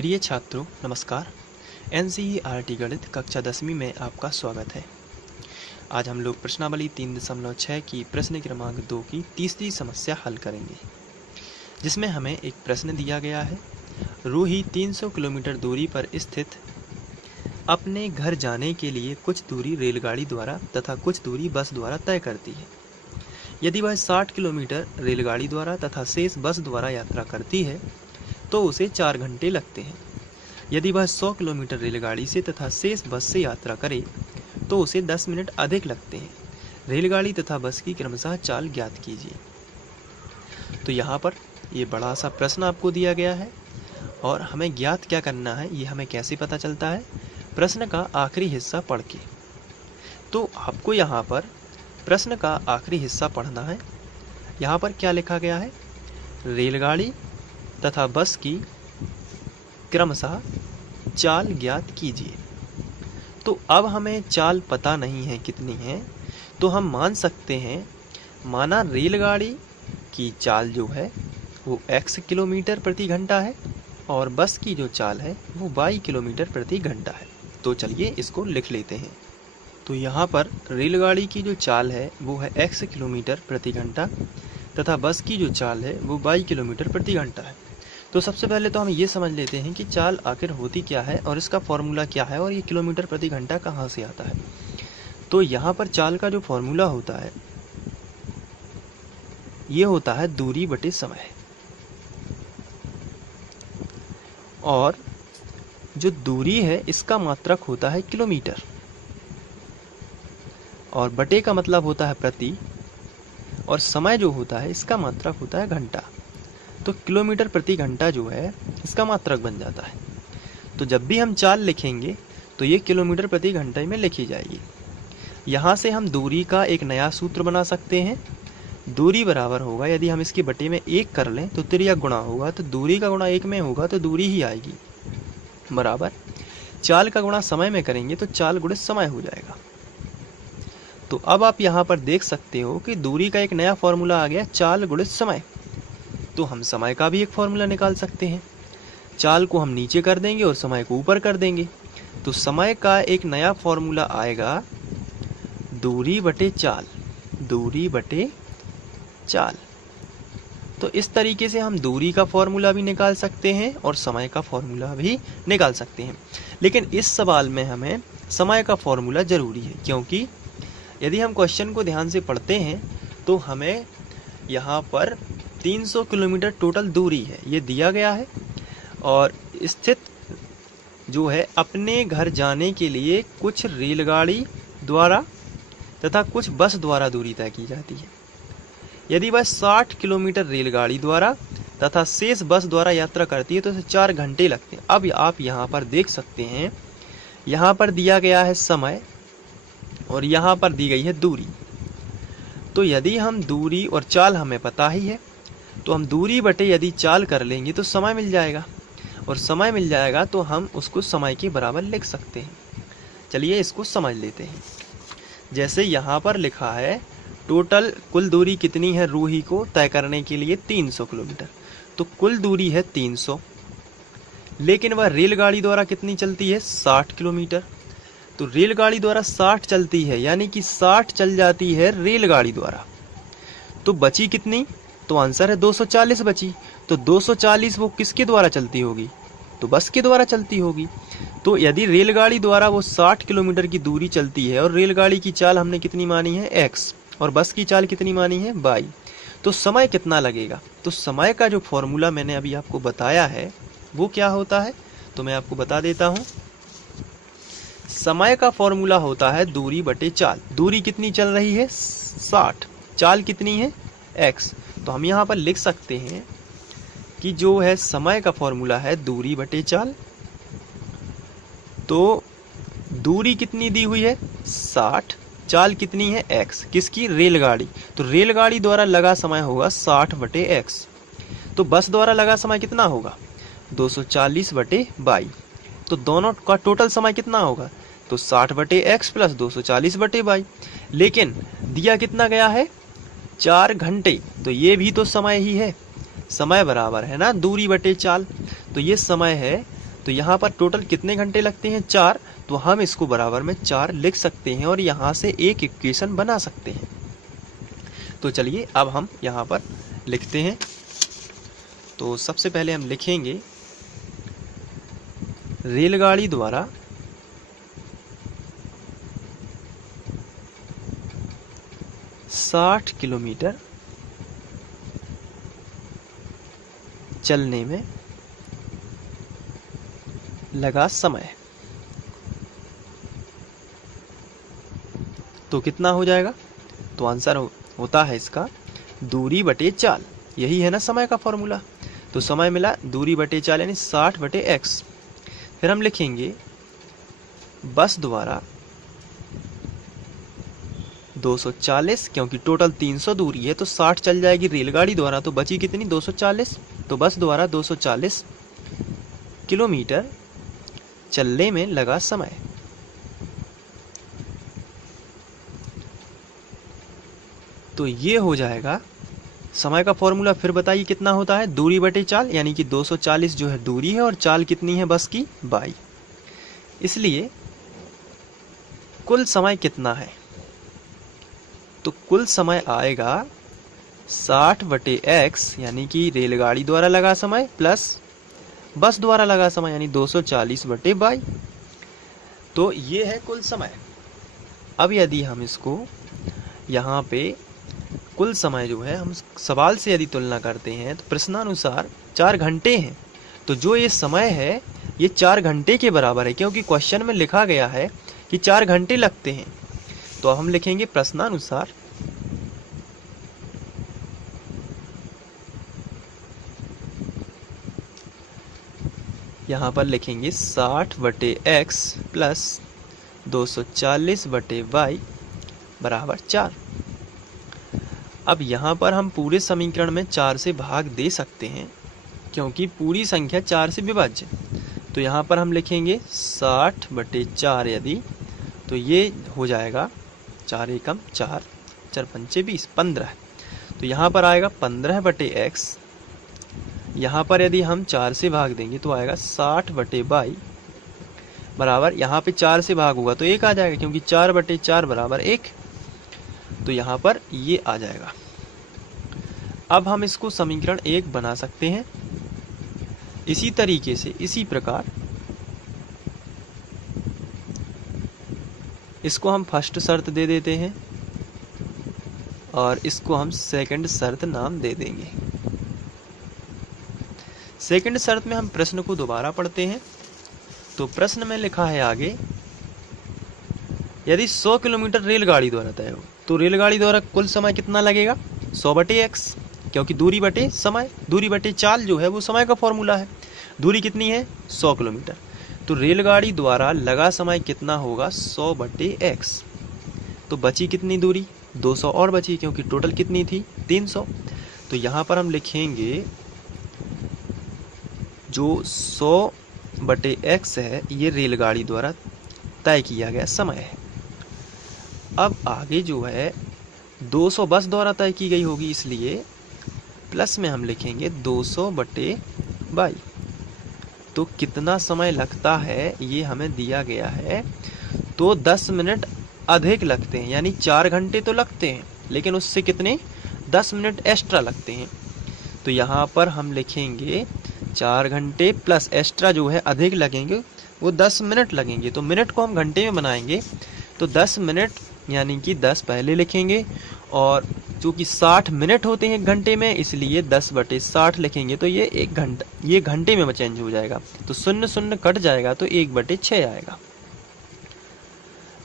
प्रिय छात्रों नमस्कार। एनसीईआरटी गणित कक्षा 10वीं में आपका स्वागत है। आज हम लोग प्रश्नावली 3.6 की प्रश्न क्रमांक 2 की तीसरी समस्या हल करेंगे, जिसमें हमें एक प्रश्न दिया गया है। रूही 300 किलोमीटर दूरी पर स्थित अपने घर जाने के लिए कुछ दूरी रेलगाड़ी द्वारा तथा कुछ दूरी बस द्वारा तय करती है। यदि वह 60 किलोमीटर रेलगाड़ी द्वारा तथा शेष बस द्वारा यात्रा करती है तो उसे 4 घंटे लगते हैं। यदि वह 100 किलोमीटर रेलगाड़ी से तथा शेष बस से यात्रा करे तो उसे 10 मिनट अधिक लगते हैं। रेलगाड़ी तथा बस की क्रमशः चाल ज्ञात कीजिए। तो यहाँ पर ये बड़ा सा प्रश्न आपको दिया गया है और हमें ज्ञात क्या करना है, ये हमें कैसे पता चलता है? प्रश्न का आखिरी हिस्सा पढ़ के। तो आपको यहाँ पर प्रश्न का आखिरी हिस्सा पढ़ना है। यहाँ पर क्या लिखा गया है? रेलगाड़ी तथा बस की क्रमशः चाल ज्ञात कीजिए। तो अब हमें चाल पता नहीं है कितनी है, तो हम मान सकते हैं, माना रेलगाड़ी की चाल जो है वो x किलोमीटर प्रति घंटा है और बस की जो चाल है वो y किलोमीटर प्रति घंटा है। तो चलिए इसको लिख लेते हैं। तो यहाँ पर रेलगाड़ी की जो चाल है वो है x किलोमीटर प्रति घंटा तथा बस की जो चाल है वो y किलोमीटर प्रति घंटा है। तो सबसे पहले तो हम ये समझ लेते हैं कि चाल आखिर होती क्या है और इसका फॉर्मूला क्या है और ये किलोमीटर प्रति घंटा कहाँ से आता है। तो यहाँ पर चाल का जो फॉर्मूला होता है ये होता है दूरी बटे समय, और जो दूरी है इसका मात्रक होता है किलोमीटर और बटे का मतलब होता है प्रति, और समय जो होता है इसका मात्रक होता है घंटा। तो किलोमीटर प्रति घंटा जो है इसका मात्रक बन जाता है। तो जब भी हम चाल लिखेंगे तो ये किलोमीटर प्रति घंटे में लिखी जाएगी। यहाँ से हम दूरी का एक नया सूत्र बना सकते हैं। दूरी बराबर होगा, यदि हम इसके बटे में 1 कर लें तो त्रिया गुणा होगा, तो दूरी का गुणा 1 में होगा तो दूरी ही आएगी, बराबर चाल का गुणा समय में करेंगे तो चाल गुणित समय हो जाएगा। तो अब आप यहाँ पर देख सकते हो कि दूरी का एक नया फॉर्मूला आ गया, चाल गुणित समय। तो हम समय का भी एक फॉर्मूला निकाल सकते हैं। चाल को हम नीचे कर देंगे और समय को ऊपर कर देंगे। तो समय का एक नया फॉर्मूला आएगा दूरी बटे चाल, दूरी बटे चाल। तो इस तरीके से हम दूरी का फॉर्मूला भी निकाल सकते हैं और समय का फॉर्मूला भी निकाल सकते हैं। लेकिन इस सवाल में हमें समय का फॉर्मूला जरूरी है, क्योंकि यदि हम क्वेश्चन को ध्यान से पढ़ते हैं तो हमें यहाँ पर 300 किलोमीटर टोटल दूरी है ये दिया गया है, और स्थित जो है अपने घर जाने के लिए कुछ रेलगाड़ी द्वारा तथा कुछ बस द्वारा दूरी तय की जाती है। यदि वह 60 किलोमीटर रेलगाड़ी द्वारा तथा शेष बस द्वारा यात्रा करती है तो उसे 4 घंटे लगते हैं। अब आप यहाँ पर देख सकते हैं, यहाँ पर दिया गया है समय और यहाँ पर दी गई है दूरी। तो यदि हम दूरी और चाल हमें पता ही है तो हम दूरी बटे यदि चाल कर लेंगे तो समय मिल जाएगा, और समय मिल जाएगा तो हम उसको समय के बराबर लिख सकते हैं। चलिए इसको समझ लेते हैं। जैसे यहाँ पर लिखा है टोटल कुल दूरी कितनी है रूही को तय करने के लिए 300 किलोमीटर, तो कुल दूरी है 300, लेकिन वह रेलगाड़ी द्वारा कितनी चलती है 60 किलोमीटर। तो रेलगाड़ी द्वारा 60 चलती है, यानी कि 60 चल जाती है रेलगाड़ी द्वारा। तो बची कितनी? तो आंसर है 240 बची। तो 240 वो किसके द्वारा चलती होगी? तो बस के द्वारा चलती होगी। तो यदि रेलगाड़ी द्वारा वो 60 किलोमीटर की दूरी चलती है और रेलगाड़ी की चाल हमने कितनी मानी है x, और बस की चाल कितनी मानी है y, तो समय कितना लगेगा? तो समय का जो फॉर्मूला मैंने अभी आपको बताया है वो क्या होता है, तो मैं आपको बता देता हूँ। समय का फॉर्मूला होता है दूरी बटे चाल। दूरी कितनी चल रही है 60, चाल कितनी है x। तो हम यहाँ पर लिख सकते हैं कि जो है समय का फॉर्मूला है दूरी बटे चाल। तो दूरी कितनी दी हुई है 60, चाल कितनी है x, किसकी? रेलगाड़ी। तो रेलगाड़ी द्वारा लगा समय होगा 60 बटे x। तो बस द्वारा लगा समय कितना होगा 240 बटे y। तो दोनों का टोटल समय कितना होगा? तो 60 बटे x प्लस 240 बटे y। लेकिन दिया कितना गया है 4 घंटे, तो ये भी तो समय ही है। समय बराबर है ना दूरी बटे चाल। तो ये समय है तो यहाँ पर टोटल कितने घंटे लगते हैं 4, तो हम इसको बराबर में 4 लिख सकते हैं और यहाँ से एक इक्वेशन बना सकते हैं। तो चलिए अब हम यहाँ पर लिखते हैं। तो सबसे पहले हम लिखेंगे रेलगाड़ी द्वारा साठ किलोमीटर चलने में लगा समय। तो कितना हो जाएगा? तो आंसर होता है इसका दूरी बटे चाल। यही है ना समय का फॉर्मूला। तो समय मिला दूरी बटे चाल यानी 60 बटे x। फिर हम लिखेंगे बस द्वारा 240, क्योंकि टोटल 300 दूरी है तो 60 चल जाएगी रेलगाड़ी द्वारा, तो बची कितनी 240। तो बस द्वारा 240 किलोमीटर चलने में लगा समय। तो ये हो जाएगा समय का फॉर्मूला। फिर बताइए कितना होता है? दूरी बटे चाल, यानी कि 240 जो है दूरी है और चाल कितनी है बस की 22। इसलिए कुल समय कितना है? तो कुल समय आएगा 60 बटे x यानी कि रेलगाड़ी द्वारा लगा समय प्लस बस द्वारा लगा समय यानी 240 बटे 22। तो ये है कुल समय। अब यदि हम इसको यहाँ पे कुल समय जो है हम सवाल से यदि तुलना करते हैं तो प्रश्नानुसार 4 घंटे हैं, तो जो ये समय है ये 4 घंटे के बराबर है, क्योंकि क्वेश्चन में लिखा गया है कि 4 घंटे लगते हैं। तो हम लिखेंगे प्रश्नानुसार यहाँ पर लिखेंगे 60 बटे x प्लस 240 बटे y बराबर 4। अब यहाँ पर हम पूरे समीकरण में 4 से भाग दे सकते हैं, क्योंकि पूरी संख्या 4 से विभाज्य। तो यहाँ पर हम लिखेंगे 60 बटे 4 यदि, तो ये हो जाएगा 4 एकम 4, 4 पंचे 20, 15। तो यहाँ पर आएगा 15 बटे x। यहाँ पर यदि हम 4 से भाग देंगे तो आएगा 60 बटे 22 बराबर, यहाँ पे 4 से भाग होगा तो 1 आ जाएगा, क्योंकि 4 बटे 4 बराबर 1। तो यहाँ पर ये आ जाएगा। अब हम इसको समीकरण 1 बना सकते हैं। इसी तरीके से इसी प्रकार इसको हम फर्स्ट शर्त दे देते हैं और इसको हम सेकंड शर्त नाम दे देंगे। सेकंड शर्त में हम प्रश्न को दोबारा पढ़ते हैं। तो प्रश्न में लिखा है आगे, यदि 100 किलोमीटर रेलगाड़ी द्वारा तय हो तो रेलगाड़ी द्वारा कुल समय कितना लगेगा? 100 बटे x, क्योंकि दूरी बटे समय, दूरी बटे चाल जो है वो समय का फॉर्मूला है। दूरी कितनी है? 100 किलोमीटर। तो रेलगाड़ी द्वारा लगा समय कितना होगा? 100 बटे x। तो बची कितनी दूरी? 200 और बची, क्योंकि टोटल कितनी थी? 300। तो यहाँ पर हम लिखेंगे जो 100 बटे x है ये रेलगाड़ी द्वारा तय किया गया समय है। अब आगे जो है 200 बस द्वारा तय की गई होगी, इसलिए प्लस में हम लिखेंगे 200 बटे 22। तो कितना समय लगता है ये हमें दिया गया है। तो 10 मिनट अधिक लगते हैं, यानी 4 घंटे तो लगते हैं, लेकिन उससे कितने 10 मिनट एक्स्ट्रा लगते हैं। तो यहाँ पर हम लिखेंगे 4 घंटे प्लस एक्स्ट्रा जो है अधिक लगेंगे वो 10 मिनट लगेंगे। तो मिनट को हम घंटे में बनाएंगे, तो 10 मिनट यानी कि 10 पहले लिखेंगे, और चूँकि 60 मिनट होते हैं 1 घंटे में इसलिए 10 बटे 60 लिखेंगे। तो ये 1 घंटा ये घंटे में चेंज हो जाएगा, तो 0 0 कट जाएगा तो 1 बटे 6 आएगा।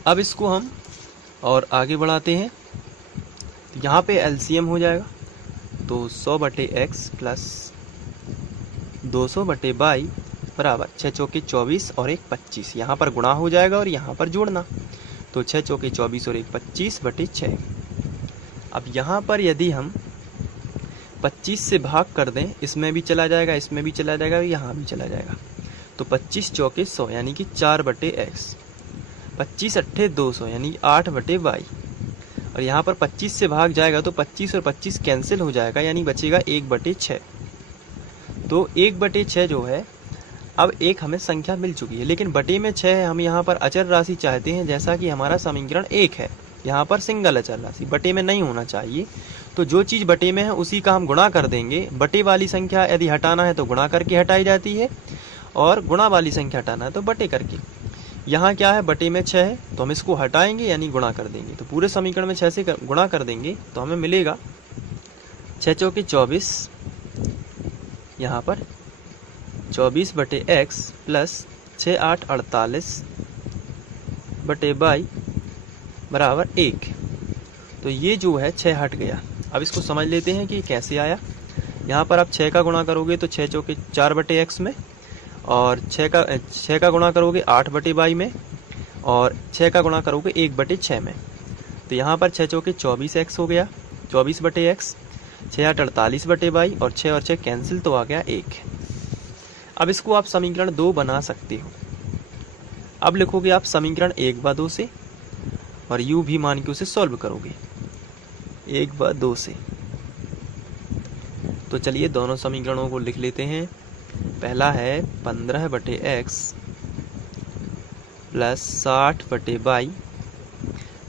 अब इसको हम और आगे बढ़ाते हैं। यहाँ पे एलसीएम हो जाएगा, तो 100 बटे x प्लस 200 बटे 22 बराबर 6 चौके 24 और 1 25। यहाँ पर गुणा हो जाएगा और यहाँ पर जोड़ना, तो 6 चौके 24 और 1 25 बटे 6। अब यहाँ पर यदि हम 25 से भाग कर दें, इसमें भी चला जाएगा, इसमें भी चला जाएगा, यहाँ भी चला जाएगा, तो 25 चौके 100 यानी कि 4 बटे x। 25 अट्ठे 200 यानी 8 बटे 22, और यहाँ पर 25 से भाग जाएगा तो 25 और 25 कैंसिल हो जाएगा, यानी बचेगा 1 बटे 6। तो 1 बटे 6 जो है अब एक हमें संख्या मिल चुकी है, लेकिन बटे में 6 है, हम यहाँ पर अचर राशि चाहते हैं, जैसा कि हमारा समीकरण 1 है। यहाँ पर सिंगल अचर राशि बटे में नहीं होना चाहिए, तो जो चीज़ बटे में है उसी का हम गुणा कर देंगे। बटे वाली संख्या यदि हटाना है तो गुणा करके हटाई जाती है, और गुणा वाली संख्या हटाना है तो बटे करके। यहाँ क्या है, बटे में 6 है तो हम इसको हटाएंगे यानी गुणा कर देंगे, तो पूरे समीकरण में 6 से गुणा कर देंगे तो हमें मिलेगा 6 चौके 24, यहाँ पर 24 बटे x प्लस 6 8 48 बटे बाई बराबर 1। तो ये जो है 6 हट गया। अब इसको समझ लेते हैं कि कैसे आया। यहाँ पर आप 6 का गुणा करोगे तो 6 चौके 4 बटे x में, और 6 का गुणा करोगे 8 बटे बाई में, और 6 का गुणा करोगे 1 बटे 6 में। तो यहाँ पर 6 चौके 24x हो गया, 24 बटे x, 6 8 48 बटे बाई, और 6 और 6 कैंसिल तो आ गया 1। अब इसको आप समीकरण 2 बना सकते हो। अब लिखोगे आप समीकरण 1/2 से, और u भी मान के उसे सॉल्व करोगे 1/2 से। तो चलिए दोनों समीकरणों को लिख लेते हैं। पहला है 15 बटे x प्लस 60 बटे बाई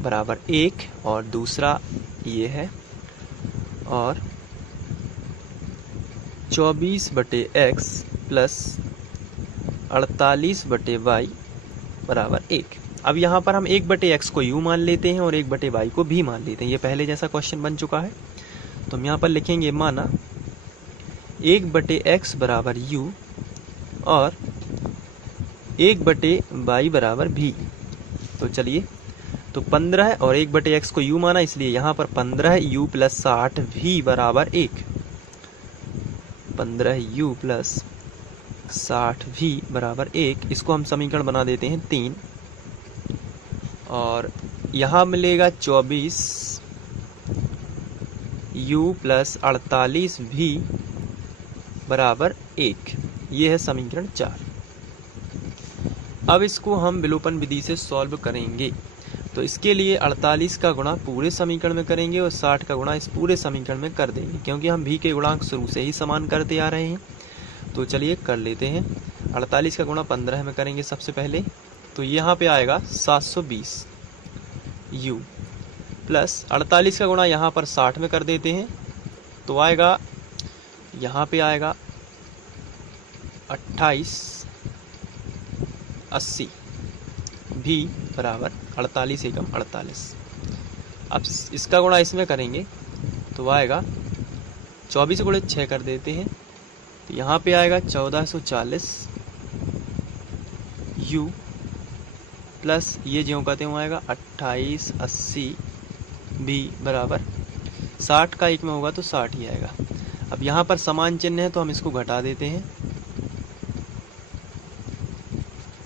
बराबर 1, और दूसरा ये है, और 24 बटे x प्लस 48 बटे y बराबर 1। अब यहाँ पर हम 1 बटे x को u मान लेते हैं और 1 बटे y को भी मान लेते हैं। ये पहले जैसा क्वेश्चन बन चुका है, तो हम यहाँ पर लिखेंगे माना 1 बटे x बराबर u और 1 बटे y बराबर v। तो चलिए, तो 15 और 1 बटे x को u माना, इसलिए यहाँ पर 15u प्लस 60v बराबर 1। 15u प्लस 60v बराबर 1, इसको हम समीकरण बना देते हैं 3, और यहाँ मिलेगा 24u प्लस 48v बराबर 1। ये है समीकरण 4। अब इसको हम विलोपन विधि से सॉल्व करेंगे। तो इसके लिए 48 का गुणा पूरे समीकरण में करेंगे और 60 का गुणा इस पूरे समीकरण में कर देंगे, क्योंकि हम v के गुणांक शुरू से ही समान करते आ रहे हैं। तो चलिए कर लेते हैं। 48 का गुणा 15 में करेंगे सबसे पहले, तो यहाँ पे आएगा 720 u प्लस 48 का गुणा यहाँ पर 60 में कर देते हैं, तो आएगा यहाँ पे आएगा 2880 v बराबर 48 एकम 48। अब इसका गुणा इसमें करेंगे तो आएगा 24 गुणे 6 कर देते हैं, तो यहाँ पे आएगा 1440 u प्लस ये ज्यों कहते हुए आएगा 2880 v बराबर 60 का 1 में होगा तो 60 ही आएगा। अब यहाँ पर समान चिन्ह है तो हम इसको घटा देते हैं,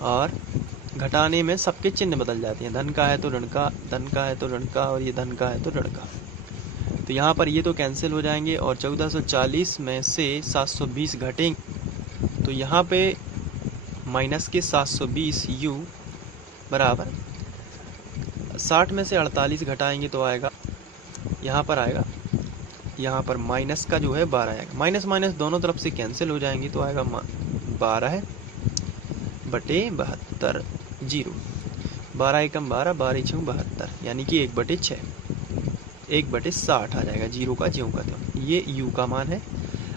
और घटाने में सबके चिन्ह बदल जाते हैं। धन का है तो ऋण का, धन का है तो ऋण का, और ये धन का है तो ऋण का। तो यहाँ पर ये तो कैंसिल हो जाएंगे, और 1440 में से 720 घटेंगे तो यहाँ पे माइनस के 720 u बराबर 60 में से 48 घटाएंगे तो आएगा यहाँ पर आएगा, यहाँ पर माइनस का जो है 12 आएगा। माइनस माइनस दोनों तरफ से कैंसिल हो जाएंगे तो आएगा 12 बटे 72 जीरो। 12 एकम 12, 12 छः 72, यानी कि 1 बटे 6, 1 बटे 60 आ जाएगा। जीरो का ज्यों का त्यों। ये u का मान है।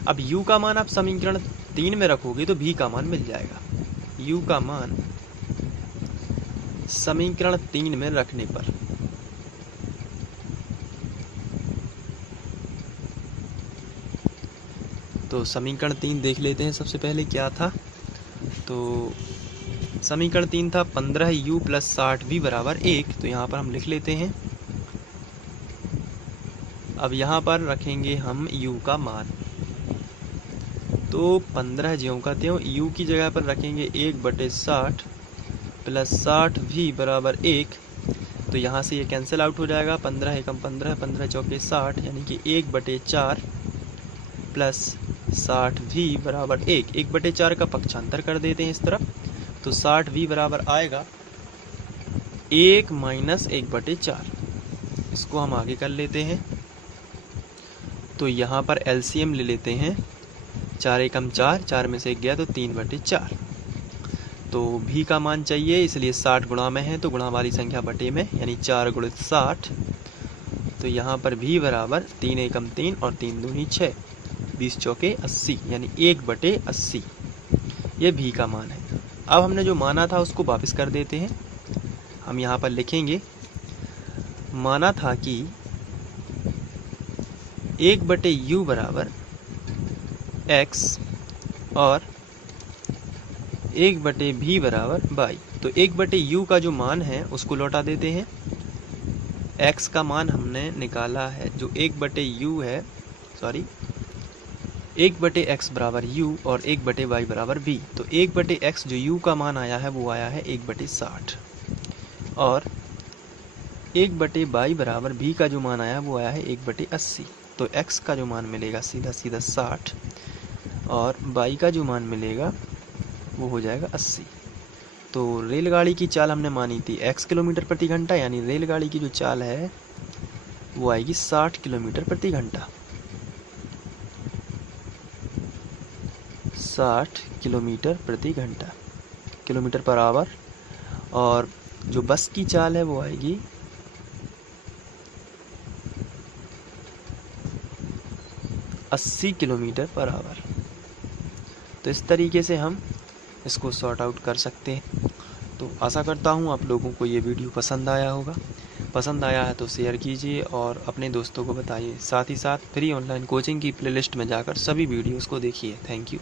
अब u का मान आप समीकरण 3 में रखोगे तो v का मान मिल जाएगा। u का मान समीकरण 3 में रखने पर तो समीकरण 3 देख लेते हैं सबसे पहले क्या था। तो समीकरण 3 था 15u प्लस 60v बराबर 1। तो यहाँ पर हम लिख लेते हैं। अब यहाँ पर रखेंगे हम u का मान, तो 15 ज्यों का त्यों u की जगह पर रखेंगे 1 बटे 60 प्लस 60v बराबर 1। तो यहाँ से ये कैंसिल आउट हो जाएगा। 15 एकम 15, 15 चौके 60, यानी कि 1 बटे 4 प्लस 60v बराबर 1। 1 बटे 4 का पक्षांतर कर देते हैं इस तरफ, तो 60v बराबर आएगा 1 माइनस 1 बटे 4। इसको हम आगे कर लेते हैं। तो यहाँ पर एलसीएम ले लेते हैं। 4 एकम 4, 4 में से 1 गया तो 3 बटे 4। तो भी का मान चाहिए, इसलिए 60 गुणा में है तो गुणा वाली संख्या बटे में, यानी 4 गुणित 60। तो यहाँ पर भी बराबर 3 एकम 3 और 3 दूनी 6, 20 चौके 80, यानी 1/80 ये भी का मान है। अब हमने जो माना था उसको वापस कर देते हैं। हम यहाँ पर लिखेंगे, माना था कि 1/u बराबर x और 1/v बराबर y। तो 1/u का जो मान है उसको लौटा देते हैं। x का मान हमने निकाला है जो 1/u है, 1/x बराबर u और 1/y बराबर v। तो 1/x जो u का मान आया है वो आया है 1/60 और 1/y बराबर v का जो मान आया वो आया है 1/80। तो x का जो मान मिलेगा सीधा सीधा 60 और y का जो मान मिलेगा वो हो जाएगा 80। तो रेलगाड़ी की चाल हमने मानी थी x किलोमीटर प्रति घंटा, यानी रेलगाड़ी की जो चाल है वो आएगी 60 किलोमीटर प्रति घंटा, 60 किलोमीटर प्रति घंटा, किलोमीटर पर आवर। और जो बस की चाल है वो आएगी 80 किलोमीटर पर आवर। तो इस तरीके से हम इसको सॉर्ट आउट कर सकते हैं। तो आशा करता हूँ आप लोगों को ये वीडियो पसंद आया होगा। पसंद आया है तो शेयर कीजिए और अपने दोस्तों को बताइए। साथ ही साथ फ्री ऑनलाइन कोचिंग की प्लेलिस्ट में जाकर सभी वीडियोस को देखिए। Thank you.